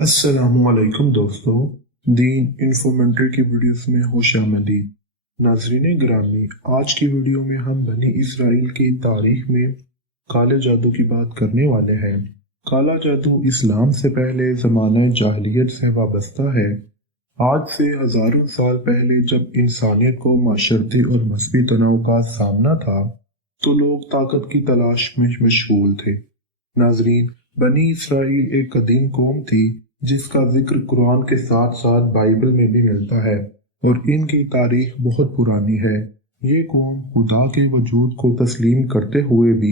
अस्सलामु अलैकुम दोस्तों। दीन इन्फॉर्मेटिव की वीडियोस में होश आमदीद। नाजरीन ग्रामी, आज की वीडियो में हम बनी इसराइल की तारीख में काले जादू की बात करने वाले हैं। काला जादू इस्लाम से पहले ज़माने जाहिलियत से वाबस्ता है। आज से हजारों साल पहले जब इंसानियत को माशरती और मजहबी तनाव का सामना था, तो लोग ताकत की तलाश में मशगूल थे। नाजरीन, बनी इसराइल एक कदीम कौम थी जिसका जिक्र कुरान के साथ साथ बाइबल में भी मिलता है और इनकी तारीख बहुत पुरानी है। ये कौम खुदा के वजूद को तस्लीम करते हुए भी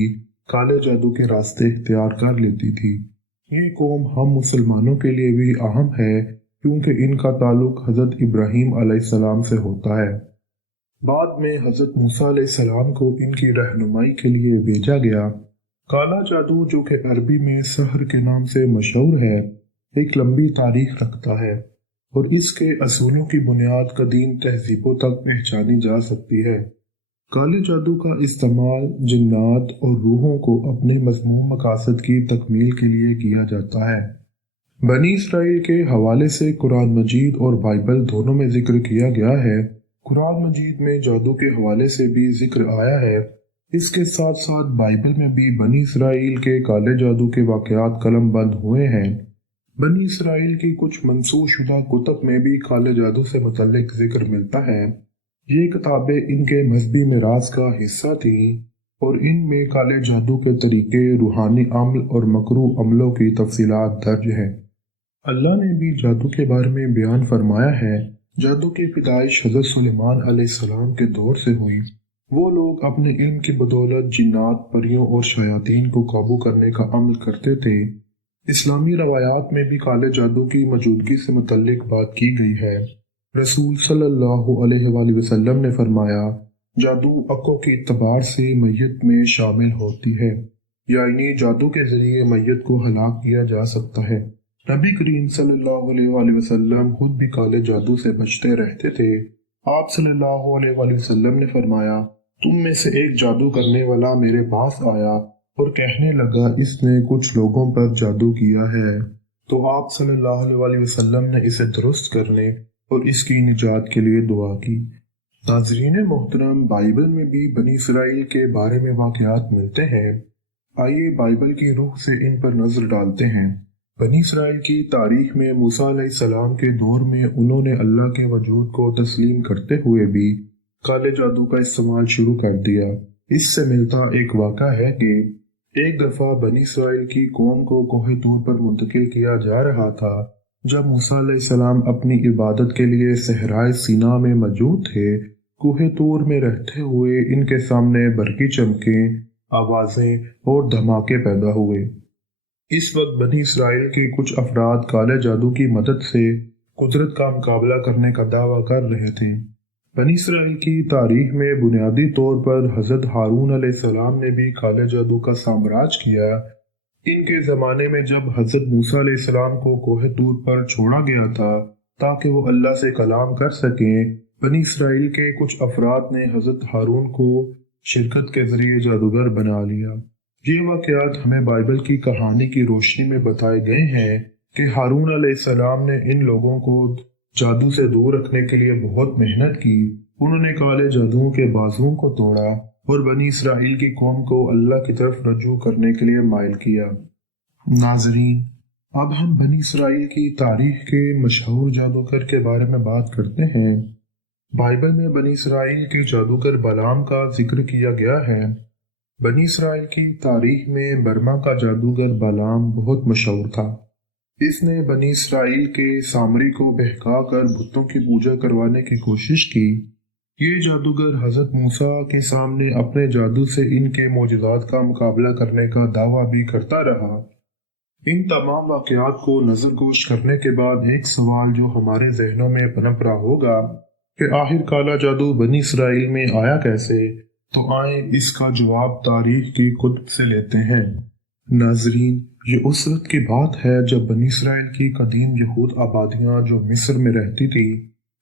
काले जादू के रास्ते इख्तियार कर लेती थी। ये कौम हम मुसलमानों के लिए भी अहम है क्योंकि इनका ताल्लुक हजरत इब्राहीम अलैहिस्सलाम से होता है। बाद में हजरत मूसा अलैहिस्सलाम को इनकी रहनुमाई के लिए भेजा गया। काला जादू, जो कि अरबी में सहर के नाम से मशहूर है, एक लंबी तारीख रखता है और इसके असूलों की बुनियाद कदीम तहजीबों तक पहचानी जा सकती है। काले जादू का इस्तेमाल जिन्नात और रूहों को अपने मज़मूम मकासद की तकमील के लिए किया जाता है। बनी इसराइल के हवाले से कुरान मजीद और बाइबल दोनों में जिक्र किया गया है। कुरान मजीद में जादू के हवाले से भी जिक्र आया है। इसके साथ साथ बाइबल में भी बनी इसराइल के काले जादू के वाक़यात कलमबंद हुए हैं। बनी इसराइल की कुछ मंसूब शुदा कुतुब में भी काले जादू से मुतल्लिक जिक्र मिलता है। ये किताबें इनके मजहबी मिरास का हिस्सा थीं और इनमें काले जादू के तरीके, रूहानी अमल और मकरू अमलों की तफसीलात दर्ज हैं। अल्लाह ने भी जादू के बारे में बयान फरमाया है। जादू की पैदाइश हज़रत सुलेमान अलैहिस्सलाम के दौर से हुई। वो लोग अपने इल्म की बदौलत जिन्नात, परियों और शयातीन को काबू करने का अमल करते थे। इस्लामी रवायात में भी काले जादू की मौजूदगी से मुतल्लिक बात की गई है। रसूल सल्लल्लाहु अलैहि वसल्लम ने फरमाया, जादू अक्कों की इतबार से मैयत में शामिल होती है, यानी जादू के जरिए मैयत को हलाक किया जा सकता है। नबी करीम सल्लल्लाहु अलैहि वसल्लम खुद भी काले जादू से बचते रहते थे। आप सल्लल्लाहु अलैहि वसल्लम ने फरमाया, तुम में से एक जादू करने वाला मेरे पास आया और कहने लगा, इसने कुछ लोगों पर जादू किया है। तो आप सल्लल्लाहु अलैहि वसल्लम ने इसे दुरुस्त करने और इसकी निजात के लिए दुआ की। नाज़रीन मोहतरम, बाइबल में भी बनी इसराइल के बारे में वाक़यात मिलते हैं। आइए बाइबल की रूह से इन पर नजर डालते हैं। बनी इसराइल की तारीख में मूसा अलैहिस्सलाम के दौर में उन्होंने अल्लाह के वजूद को तस्लीम करते हुए भी काले जादू का इस्तेमाल शुरू कर दिया। इससे मिलता एक वाक़ा है कि एक दफ़ा बनी इसराइल की कौम को कोहे तूर पर मुंतकिल किया जा रहा था। जब मूसा अलैहिस्सलाम अपनी इबादत के लिए सहराए सीना में मौजूद थे, कोहे तूर में रहते हुए इनके सामने बरकी चमकें, आवाज़ें और धमाके पैदा हुए। इस वक्त बनी इसराइल के कुछ अफराद काले जादू की मदद से कुदरत का मुकाबला करने का दावा कर रहे थे। बनी इसराइल की तारीख में बुनियादी तौर पर हजरत हारून अलैहिस्सलाम ने भी काले जादू का साम्राज्य किया। इनके ज़माने में जब हजरत मूसा अलैहिस्सलाम को कोहे तूर पर छोड़ा गया था ताकि वो अल्लाह से कलाम कर सकें, बनी इसराइल के कुछ अफराद ने हजरत हारून को शिरकत के जरिए जादूगर बना लिया। ये वाक़यात हमें बाइबल की कहानी की रोशनी में बताए गए हैं कि हारून अलैहिस्सलाम ने इन लोगों को जादू से दूर रखने के लिए बहुत मेहनत की। उन्होंने काले जादुओं के बाजुओं को तोड़ा और बनी इसराइल की कौम को अल्लाह की तरफ रजू करने के लिए माइल किया। नाजरीन, अब हम बनी इसराइल की तारीख के मशहूर जादूगर के बारे में बात करते हैं। बाइबल में बनी इसराइल के जादूगर बलाम का जिक्र किया गया है। बनी इसराइल की तारीख में बर्मा का जादूगर बलाम बहुत मशहूर था। इसने बनी इसराइल के सामरी को बहका कर बुतों की पूजा करवाने की कोशिश की। ये जादूगर हजरत मूसा के सामने अपने जादू से इनके मौजूदात का मुकाबला करने का दावा भी करता रहा। इन तमाम वाक़यात को नजरगोश करने के बाद एक सवाल जो हमारे जहनों में पनप रहा होगा कि आखिर काला जादू बनी इसराइल में आया कैसे। तो आए इसका जवाब तारीख की कुतुब से लेते हैं। नाजरीन, ये उस वक्त की बात है जब बनी इसराइल की कदीम यहूद आबादियां जो मिस्र में रहती थी,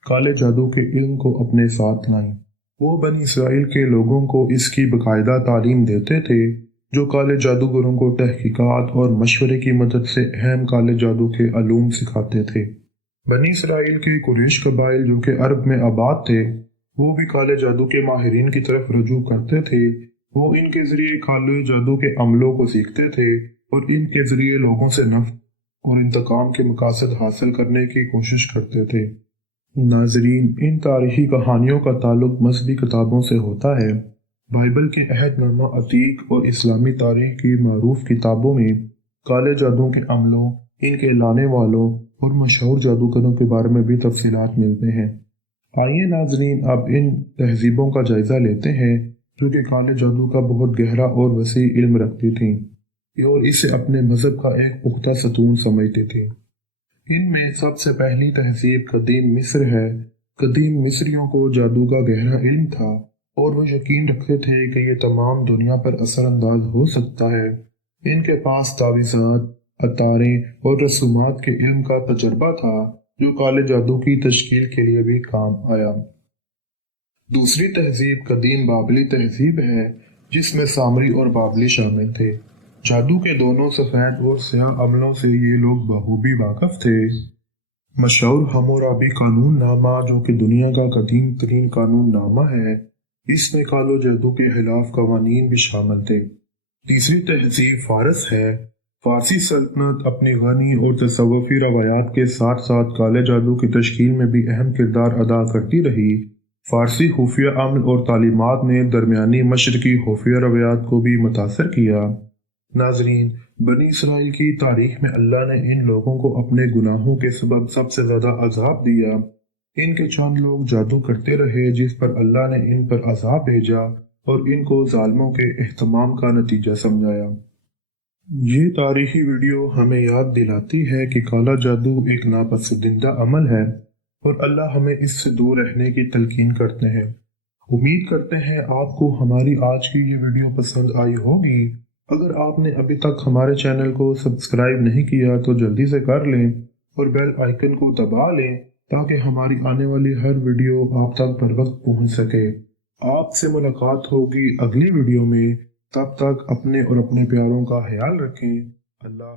काले जादू के इल्म को अपने साथ लाई। वो बनी इसराइल के लोगों को इसकी बाकायदा तालीम देते थे। जो काले जादूगरों को तहकीकात और मशवरे की मदद से अहम काले जादू के अलूम सिखाते थे। बनी इसराइल के कुरैश कबाइल जो कि अरब में आबाद थे, वो भी काले जादू के माहिरीन की तरफ रजू करते थे। वो इनके जरिए काले जादू के अमलों को सीखते थे और इनके जरिए लोगों से नफ़ और इंतकाम के मकासद हासिल करने की कोशिश करते थे। नाजरीन, इन तारीखी कहानियों का ताल्लुक मज़हबी किताबों से होता है। बाइबल के अहदनामा अतीक और इस्लामी तारीख की मारूफ किताबों में काले जादू के अमलों, इनके लाने वालों और मशहूर जादूगरों के बारे में भी तफसीलात मिलते हैं। आइए नाजरीन, अब इन तहजीबों का जायजा लेते हैं जो कि काले जादू का बहुत गहरा और वसी इल्म रखती थीं और इसे अपने मजहब का एक पुख्ता सतून समझती थीं। इनमें सबसे पहली तहजीब कदीम मिस्र है। कदीम मिस्रियों को जादू का गहरा इल्म था और वो यकीन रखते थे कि ये तमाम दुनिया पर असरअंदाज हो सकता है। इनके पास तावीज़ात, अतारे और रसूमात के इल्म का तजर्बा था जो काले जादू की तश्कील के लिए भी काम आया। दूसरी तहजीब कदीम बाबली तहजीब है, जिसमें सामरी और बाबली शामिल थे। जादू के दोनों सफ़ेद और स्याह अमलों से ये लोग बखूबी वाकिफ थे। मशहूर हम्मुराबी कानून नामा, जो कि दुनिया का कदीम तरीन कानून नामा है, इसमें कालो जादू के खिलाफ कवानीन भी शामिल थे। तीसरी तहजीब फारस है। फारसी सल्तनत अपनी गनी और तसव्वुफी रवायात के साथ साथ काले जादू की तश्कील में भी अहम किरदार अदा करती रही। फारसी खुफिया अमल और तालीमात ने दरमियानी मशरकी खुफिया रवायात को भी मुतासर किया। नाजरीन, बनी इसराइल की तारीख में अल्लाह ने इन लोगों को अपने गुनाहों के सबब सबसे ज़्यादा अजाब दिया। इनके चंद लोग जादू करते रहे जिस पर अल्लाह ने इन पर अजाब भेजा और इनको जालिमों के एहतमाम का नतीजा समझाया। ये तारीखी वीडियो हमें याद दिलाती है कि काला जादू एक नापसंदीदा अमल है और अल्लाह हमें इससे दूर रहने की तलकीन करते हैं। उम्मीद करते हैं आपको हमारी आज की ये वीडियो पसंद आई होगी। अगर आपने अभी तक हमारे चैनल को सब्सक्राइब नहीं किया तो जल्दी से कर लें और बेल आइकन को दबा लें ताकि हमारी आने वाली हर वीडियो आप तक बर वक्त पहुँच सके। आपसे मुलाकात होगी अगली वीडियो में। तब तक अपने और अपने प्यारों का ख्याल रखें। अल्लाह।